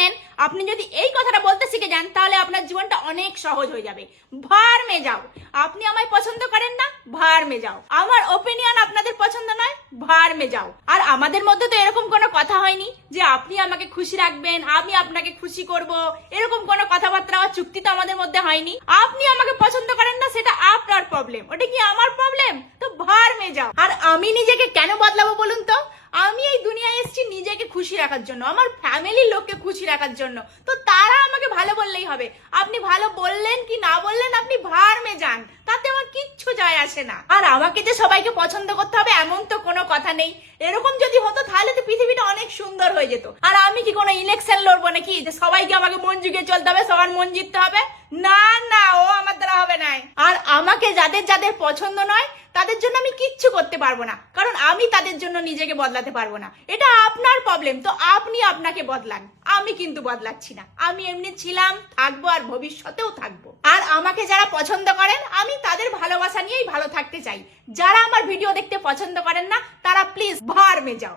নেন, আপনি যদি এই কথাটা বলতে শিখে যান তাহলে আপনার জীবনটা অনেক সহজ হয়ে যাবে। ভার মে যাও। আপনি আমায় পছন্দ করেন না, ভার মে যাও। আমার ওপিনিয়ন আপনাদের পছন্দ নয়, ভার মে যাও। আর আমাদের মধ্যে তো এরকম কোনো কথা হয়নি যে আপনি আমাকে খুশি রাখবেন, আমি আপনাকে খুশি করব, এরকম কোনো কথাবার্তা বা চুক্তি তো আমাদের মধ্যে হয়নি। আপনি আমাকে পছন্দ করেন না, সেটা আপনার প্রবলেম, ওটা কি আমার প্রবলেম? তো ভার মে যাও। আর আমি নিজেকে কেন বদলাবো বলুন তো? আমি এই দুনিয়ায় এসেছি নিজেকে খুশি রাখার জন্য, আমার ফ্যামিলির লোককে খুশি রাখার জন্য। তো তারা আমাকে ভালো বললেই হবে। আপনি ভালো বললেন কি না বললেন, আপনি ভার মে যান, তাতে আমার কিচ্ছু যায় আসে না। আর আমাকে যে সবাইকে পছন্দ করতে হবে এমন তো কোনো কথা নেই। এরকম যদি হতো তাহলে তো পৃথিবীটা অনেক সুন্দর হয়ে যেত। আর আমি কি কোনো ইলেকশন লড়বো নাকি যে সবাইকে আমাকে মন জুগিয়ে চলতে হবে, সবার মন জিততে হবে? না না, ও আমার দ্বারা হবে না। আর আমাকে যাদের যাদের পছন্দ নয় তাদের জন্য আমি কিচ্ছু করতে পারবো না, কারণ আমি তাদের জন্য নিজেকে বদলাতে পারবো না। এটা আপনার প্রবলেম, তো আপনি আপনাকে বদলান। আমি কিন্তু বদলাচ্ছি না, আমি এমনি ছিলাম, থাকবো, আর ভবিষ্যতেও থাকবো। আর আমাকে যারা পছন্দ করেন আমি তাদের ভালোবাসা নিয়েই ভালো থাকতে চাই। যারা আমার ভিডিও দেখতে পছন্দ করেন না তারা প্লিজ ভার মে যাও।